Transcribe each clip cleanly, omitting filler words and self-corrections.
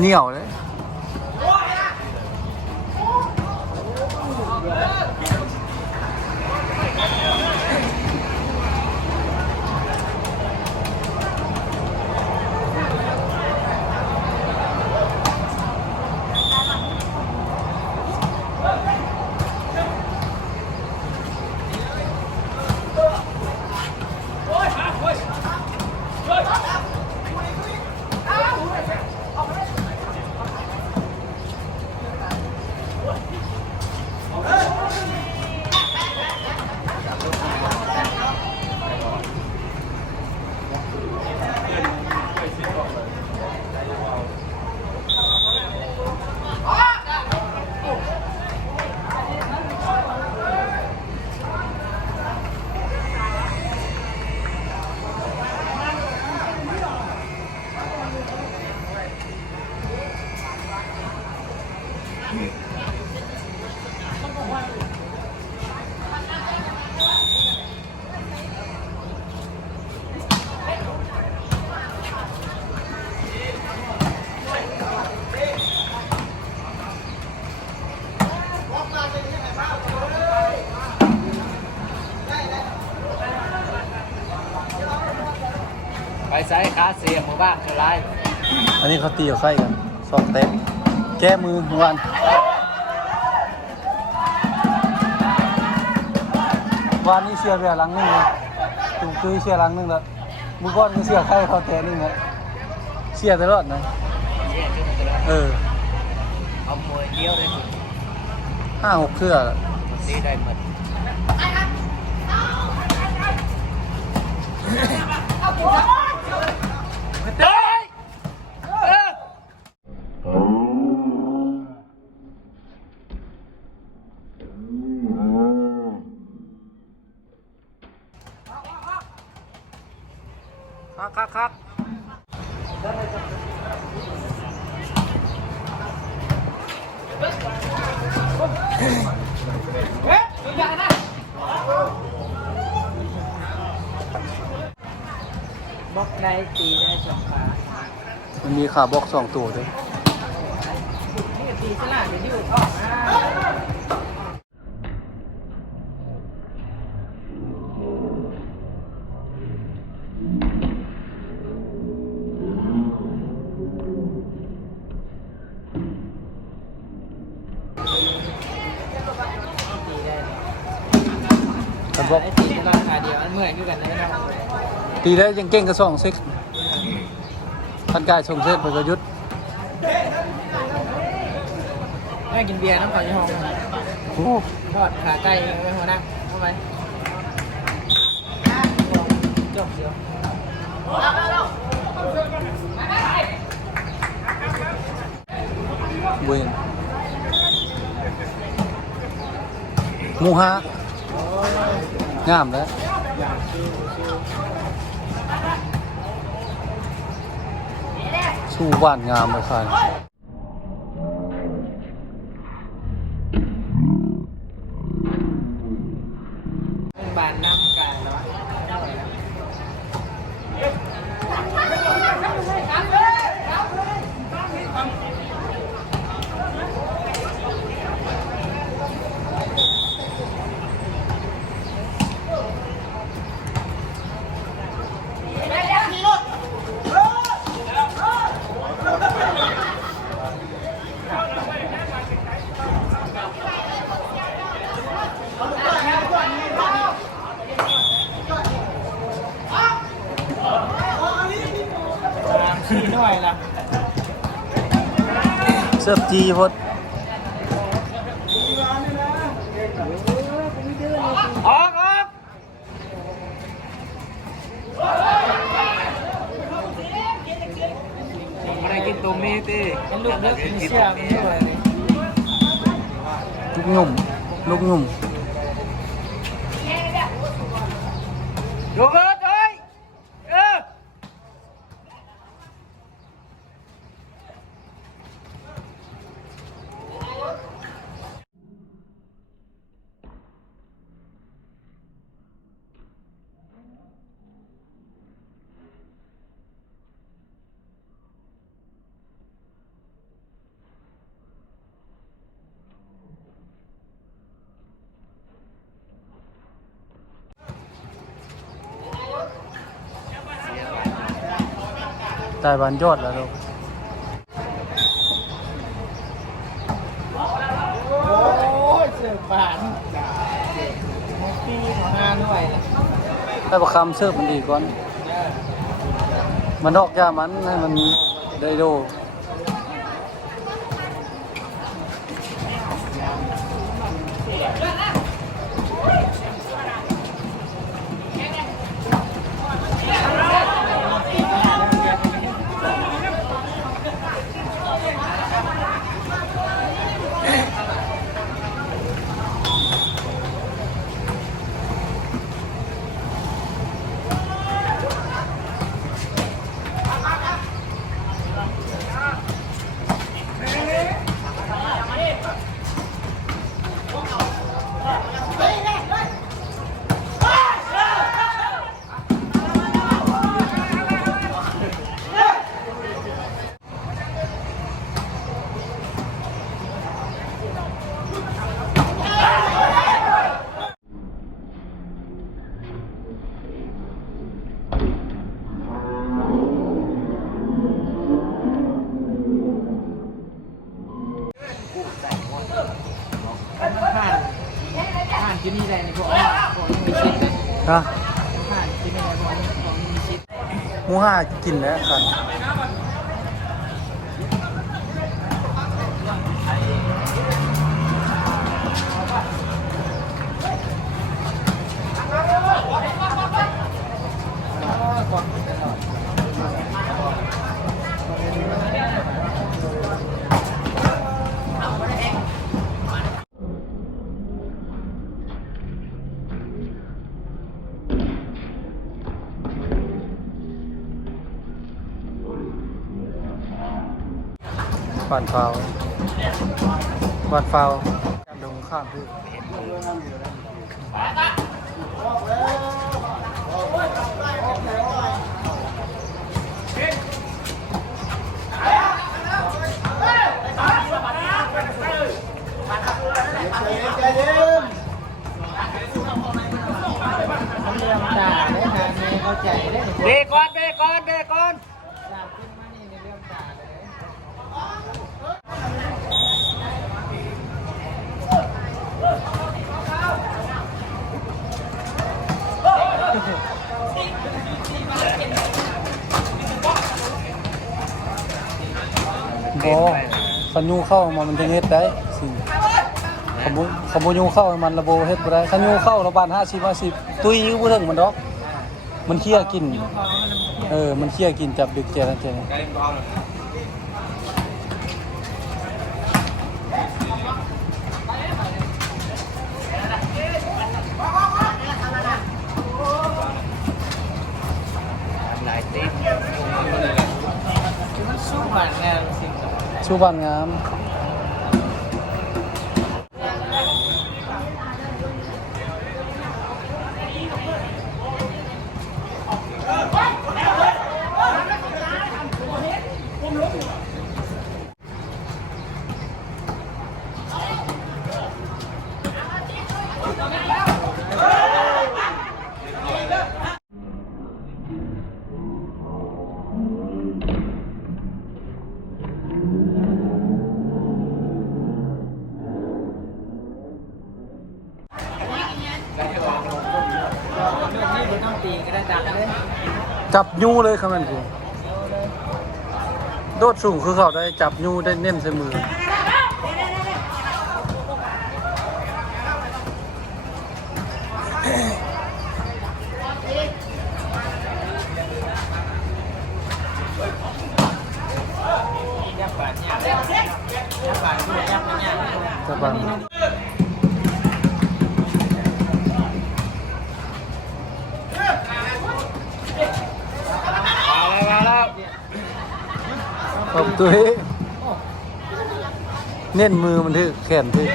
เหนียวเลยไปใช้ขาเสียหมู่บ้านจะไล่ อันนี้เขาตีกับไส้กันสองเต็มแก้มือเมื่อวานวานนี้เชียร์เบียร์หลังนึงเลยตุ้มตุ้ยเชียร์หลังนึงแล้วมือก้อนก็เชียร์ไข่เขาแต่นึงเลยเชียร์ตลอดนะเอามวยเดียวเลยสุด5-6 เครือตีได้หมดครับ บล็อกได้ตีได้สองขามันมีขาบล็อก2 ตัวด้วยนี่ตีสลากเดี๋ยวยืดออกขาบล็อกตีสลากขาเดียวอันเมื่อยด้วยกันนะเราตีได้ยังเก่งกระส่องซิกท่านกายส่งเส้นไปประยุทธ์แม่กินเบียร์น้ำเขาจะห้องทอดขาไก่ไปหัวนั่งเข้าไปจบเดียวบุญมูฮะงามแล้วสู้บ้านงามเลยค่ะบานน้ำกันแล้วหน่อยละเสิร์ฟจีพดออกอะไรกินตรงนี้ตีมันลูกเลือกกินเชี่ยมันด้วยลูกหนุ่มลูกหนุ่มลูกเอ้ย จ่ายบานยอดแล้วลูก โอ้ยเสือป่านปีของงานด้วยนะ ถ้าประคำเสิร์ฟมันดีก่อนมันดอกยามันให้มันได้โดผ่านที่นี่ได้ในพวกนี้มีชิดเลย นะ ผ่านที่นี่ได้พวกนี้มีชิด หมูห้ากินแล้วกัน บ้านฟาวบ้านฟาวการดงข้ามคือเข้าใจได้ เบรกก่อนเบรกก่อนเบรกก่อน ตามขึ้นมานี่ในเรื่องต่างเลย บอขันยูเข้ามามันจะเฮ็ดได้สิขบยูเข้ามันระโบเฮ็ดบ่ได้ขันยูเข้าระบาน50ตุ้ยอยู่บ่ถึงมันดอกมันเคี้ยกินมันเคี้ยกินจับดึกแก่นั่นแก่นี่ หลายติ๊บ มันสู้ผ่านงานสิ่ง ชูบ้านงาม นี่มันต้องตีก็ได้ดักเลย จับยูเลยครับมันคือโดดสูงคือเขาได้จับยูได้เน้นใส่มือ ยับบาดเนี่ยยับบาดเนี่ยยับเนี่ย จับบ้าน มาแล้ว ขอบตัวเน้นมือมันถือแขนถือ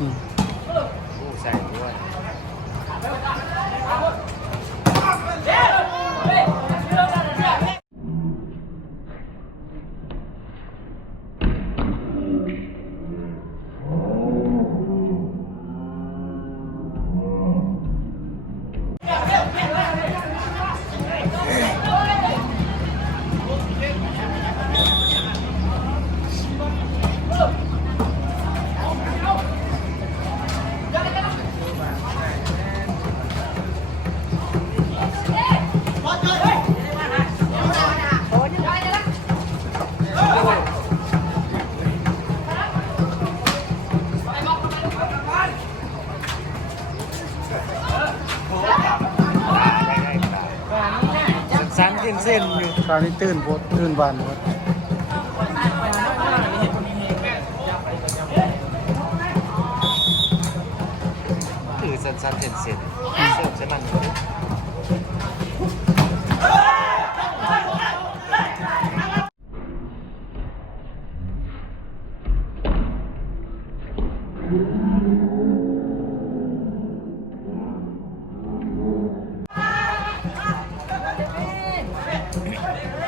อืม ผู้ใส่ด้วย คราวนี้ตื่นโพดตื่นวันโพด คือสั้นๆเส้นๆเสิร์ฟใช่มัน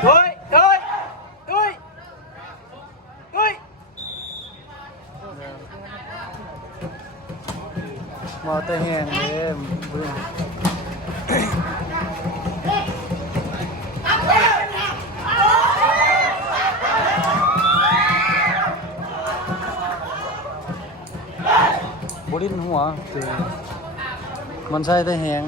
เฮ้ยเฮ้ยเฮ้ยเฮ้ย มอเตอร์แฮนด์เด้บึ้มบรินหัวคือมันใช่แต่แหง